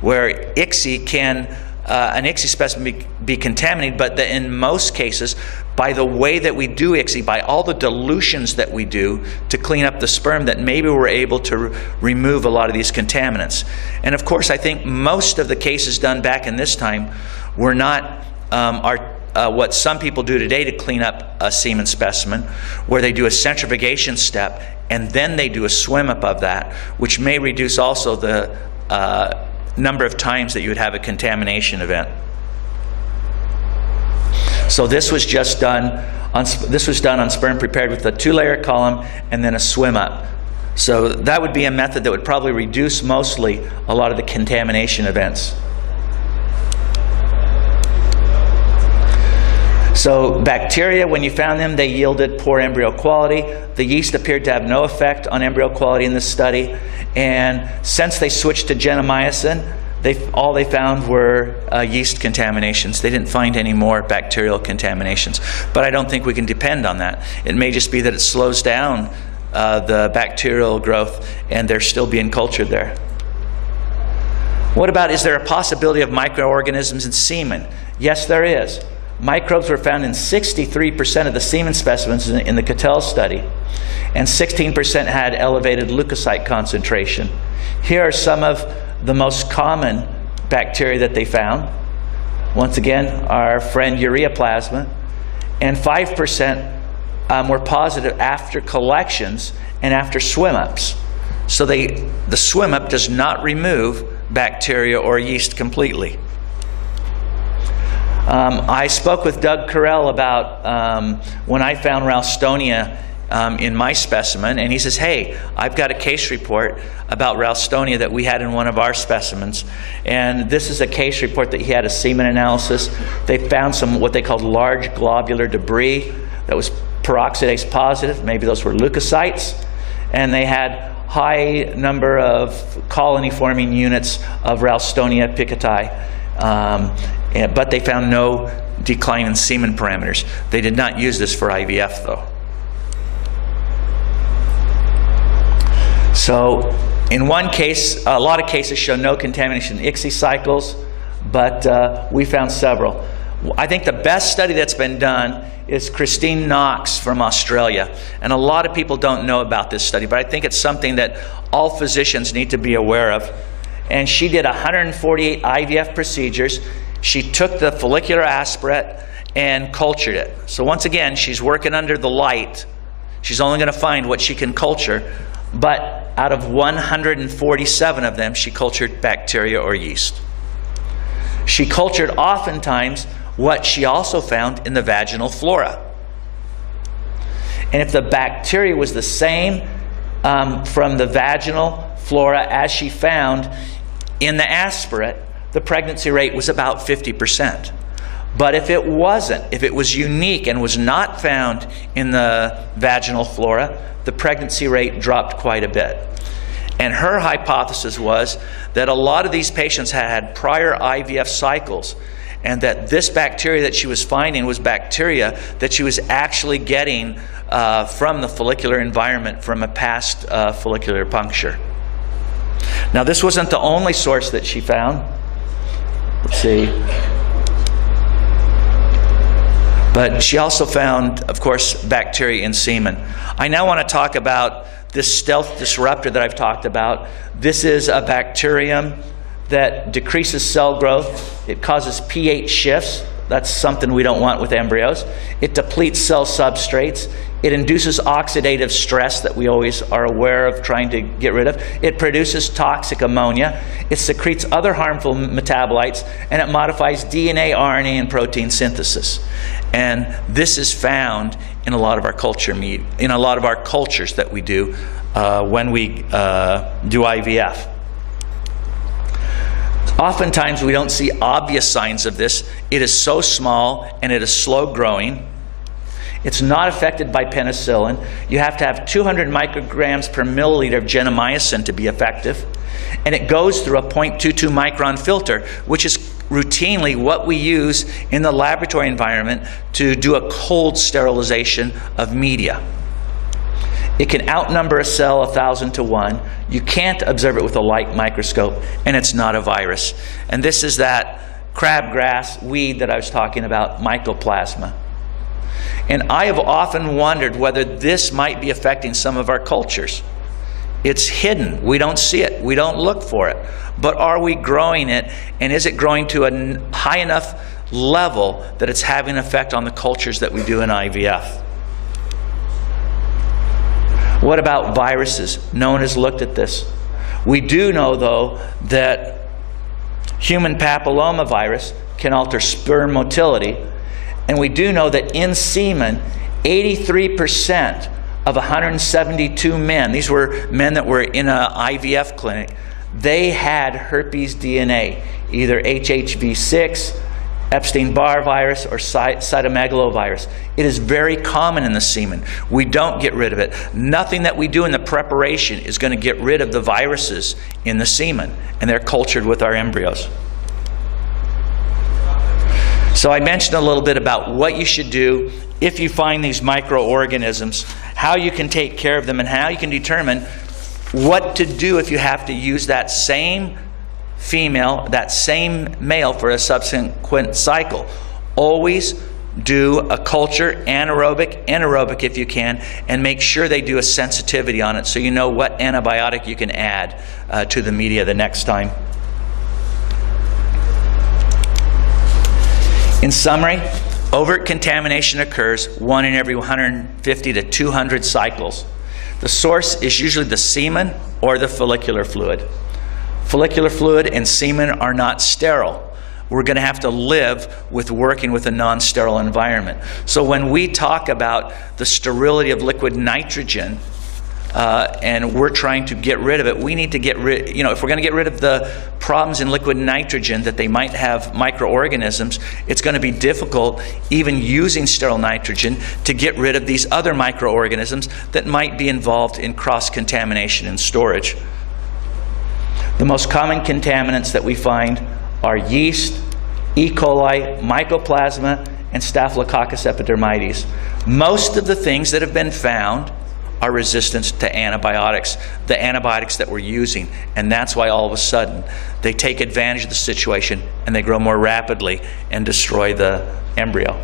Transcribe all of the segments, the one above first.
where ICSI can, an ICSI specimen be contaminated, but that in most cases, by the way that we do ICSI, by all the dilutions that we do to clean up the sperm, that maybe we're able to remove a lot of these contaminants. And of course, I think most of the cases done back in this time were not what some people do today to clean up a semen specimen, where they do a centrifugation step and then they do a swim up of that, which may reduce also the number of times that you would have a contamination event. So this was just done on sperm prepared with a 2-layer column and then a swim up. So that would be a method that would probably reduce mostly a lot of the contamination events. So bacteria, when you found them, they yielded poor embryo quality. The yeast appeared to have no effect on embryo quality in this study. And since they switched to gentamicin, all they found were yeast contaminations. They didn't find any more bacterial contaminations. But I don't think we can depend on that. It may just be that it slows down the bacterial growth and they're still being cultured there. What about, is there a possibility of microorganisms in semen? Yes, there is. Microbes were found in 63% of the semen specimens in the Cattell study, and 16% had elevated leukocyte concentration. Here are some of the most common bacteria that they found. Once again, our friend ureaplasma, and 5% were positive after collections and after swim-ups. So the swim-up does not remove bacteria or yeast completely. I spoke with Doug Carell about when I found Ralstonia in my specimen, and he says, hey, I've got a case report about Ralstonia that we had in one of our specimens, and this is a case report that he had a semen analysis. They found some what they called large globular debris that was peroxidase positive. Maybe those were leukocytes, and they had high number of colony forming units of Ralstonia picketi. But they found no decline in semen parameters. They did not use this for IVF, though. So in one case, a lot of cases show no contamination in ICSI cycles, but we found several. I think the best study that's been done is Christine Knox from Australia. And a lot of people don't know about this study, but I think it's something that all physicians need to be aware of. And she did 148 IVF procedures. She took the follicular aspirate and cultured it. So once again, she's working under the light. She's only going to find what she can culture, but out of 147 of them, she cultured bacteria or yeast. She cultured oftentimes what she also found in the vaginal flora. And if the bacteria was the same from the vaginal flora as she found in the aspirate, the pregnancy rate was about 50%. But if it wasn't, if it was unique and was not found in the vaginal flora, the pregnancy rate dropped quite a bit. And her hypothesis was that a lot of these patients had prior IVF cycles, and that this bacteria that she was finding was bacteria that she was actually getting from the follicular environment from a past follicular puncture. Now, this wasn't the only source that she found. Let's see. But she also found, of course, bacteria in semen. I now want to talk about this stealth disruptor that I've talked about. This is a bacterium that decreases cell growth. It causes pH shifts. That's something we don't want with embryos. It depletes cell substrates. It induces oxidative stress that we always are aware of trying to get rid of. It produces toxic ammonia. It secretes other harmful metabolites, and it modifies DNA, RNA, and protein synthesis. And this is found in a lot of our cultures that we do when we do IVF. Oftentimes we don't see obvious signs of this. It is so small and it is slow growing. It's not affected by penicillin. You have to have 200 micrograms per milliliter of gentamicin to be effective. And it goes through a 0.22 micron filter, which is routinely what we use in the laboratory environment to do a cold sterilization of media. It can outnumber a cell 1,000 to 1. You can't observe it with a light microscope, and it's not a virus. And this is that crabgrass weed that I was talking about, Mycoplasma. And I have often wondered whether this might be affecting some of our cultures. It's hidden. We don't see it. We don't look for it. But are we growing it, and is it growing to a high enough level that it's having an effect on the cultures that we do in IVF? What about viruses? No one has looked at this. We do know, though, that human papillomavirus can alter sperm motility, and we do know that in semen, 83% of 172 men, these were men that were in an IVF clinic, they had herpes DNA, either HHV6, Epstein-Barr virus, or cytomegalovirus. It is very common in the semen. We don't get rid of it. Nothing that we do in the preparation is going to get rid of the viruses in the semen, and they're cultured with our embryos. So I mentioned a little bit about what you should do if you find these microorganisms, how you can take care of them, and how you can determine what to do if you have to use that same female, that same male for a subsequent cycle. Always do a culture, anaerobic if you can, and make sure they do a sensitivity on it so you know what antibiotic you can add to the media the next time. In summary, overt contamination occurs 1 in every 150 to 200 cycles. The source is usually the semen or the follicular fluid. Follicular fluid and semen are not sterile. We're going to have to live with working with a non-sterile environment. So when we talk about the sterility of liquid nitrogen, and we're trying to get rid of it, we need to get rid, if we're going to get rid of the problems in liquid nitrogen that they might have microorganisms, it's going to be difficult, even using sterile nitrogen, to get rid of these other microorganisms that might be involved in cross-contamination and storage. The most common contaminants that we find are yeast, E. coli, Mycoplasma, and Staphylococcus epidermidis. Most of the things that have been found are resistant to antibiotics, the antibiotics that we're using. And that's why all of a sudden they take advantage of the situation and they grow more rapidly and destroy the embryo.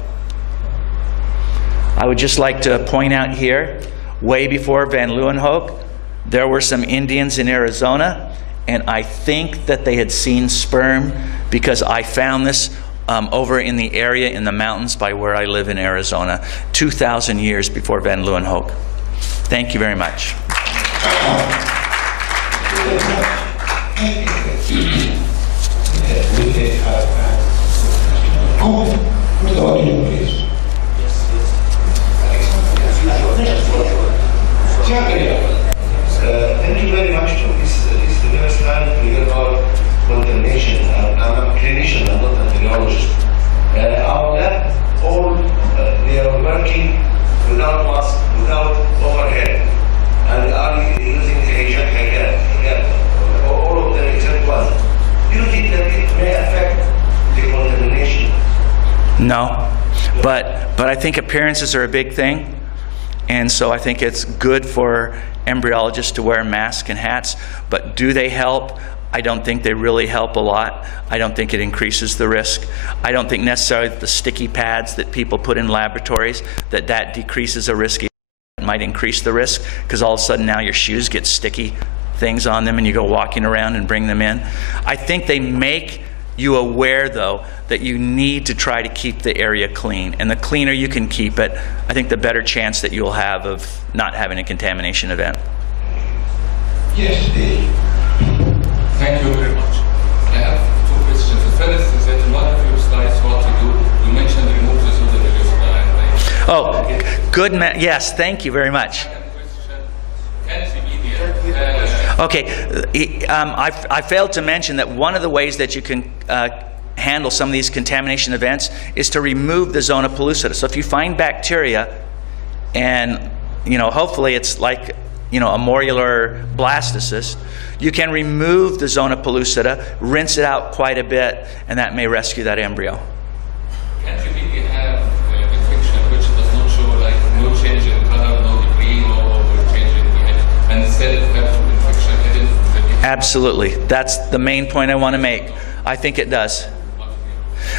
I would just like to point out here, way before Van Leeuwenhoek, there were some Indians in Arizona, and I think that they had seen sperm because I found this over in the area in the mountains by where I live in Arizona, 2,000 years before Van Leeuwenhoek. Thank you very much. Thank you very much. This is the first time to hear about contamination. I'm a clinician, I'm not a bacteriologist. Our lab, all they are working without mask, without overhead, and are using the hijab, all of them except one. Do you think that it may affect the contamination? No, but I think appearances are a big thing, and so I think it's good for embryologists to wear masks and hats, but do they help? I don't think they really help a lot. I don't think it increases the risk. I don't think necessarily the sticky pads that people put in laboratories, that decreases the risk. It might increase the risk, because all of a sudden now your shoes get sticky things on them and you go walking around and bring them in. I think they make you aware, though, that you need to try to keep the area clean. And the cleaner you can keep it, I think the better chance that you'll have of not having a contamination event. Yes, Dave. Thank you very much. I have two questions. The first is that in one of your slides, what to do, you mentioned remove the pseudovirus. Oh, good. Yes, thank you very much. Okay, I failed to mention that one of the ways that you can handle some of these contamination events is to remove the zona pellucida. So if you find bacteria, and hopefully it's like a morular blastocyst, you can remove the zona pellucida, rinse it out quite a bit, and that may rescue that embryo. Can't you really have infection which does not show like no change in color, no degree, no change Absolutely. That's the main point I want to make. I think it does.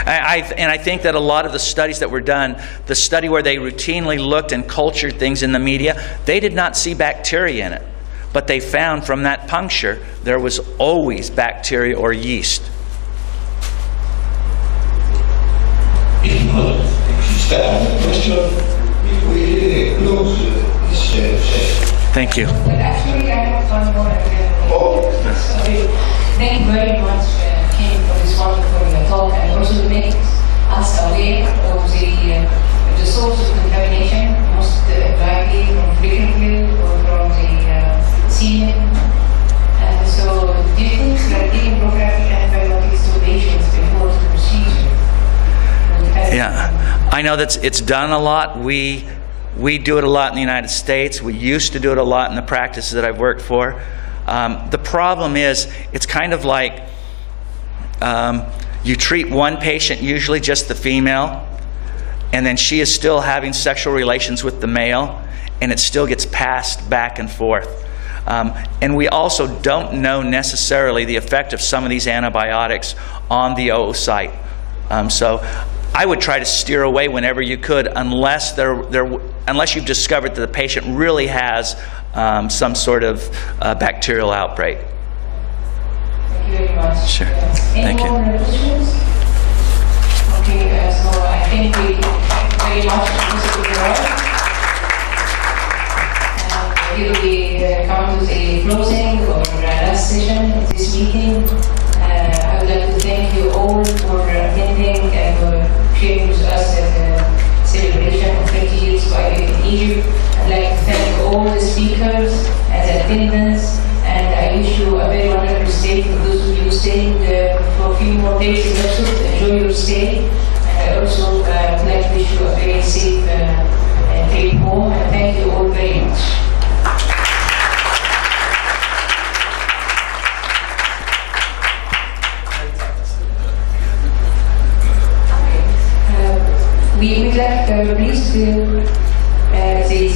And I think that a lot of the studies that were done, the study where they routinely looked and cultured things in the media, they did not see bacteria in it. But they found from that puncture there was always bacteria or yeast. Thank you. But actually, I have one more. Thank you very much, Kim, for this wonderful talk, and also to make us aware of the source of contamination, most likely from frequently or from the semen. And so, do you think that giving prophylactic antibiotics to patients before the procedure? Yeah, I know that it's done a lot. We do it a lot in the United States. We used to do it a lot in the practices that I've worked for. The problem is, it's kind of like you treat one patient, usually just the female, and then she is still having sexual relations with the male, and it still gets passed back and forth. And we also don't know necessarily the effect of some of these antibiotics on the oocyte. So I would try to steer away whenever you could, unless you've discovered that the patient really has some sort of bacterial outbreak. Thank you very much. Sure. Any Thank you. more questions? Okay, so I think we very much Mr. Pomeroy. And here we come to the closing or last session of this meeting. I would like to thank you all for attending and for sharing with us the celebration of 30 years of IVF in Egypt. I'd like to thank all the speakers and the attendants, and I wish you a very wonderful stay. For those of you staying for a few more days in Egypt, enjoy your stay. And I also would like to wish you a very safe trip home, and thank you all very much. We would like please to the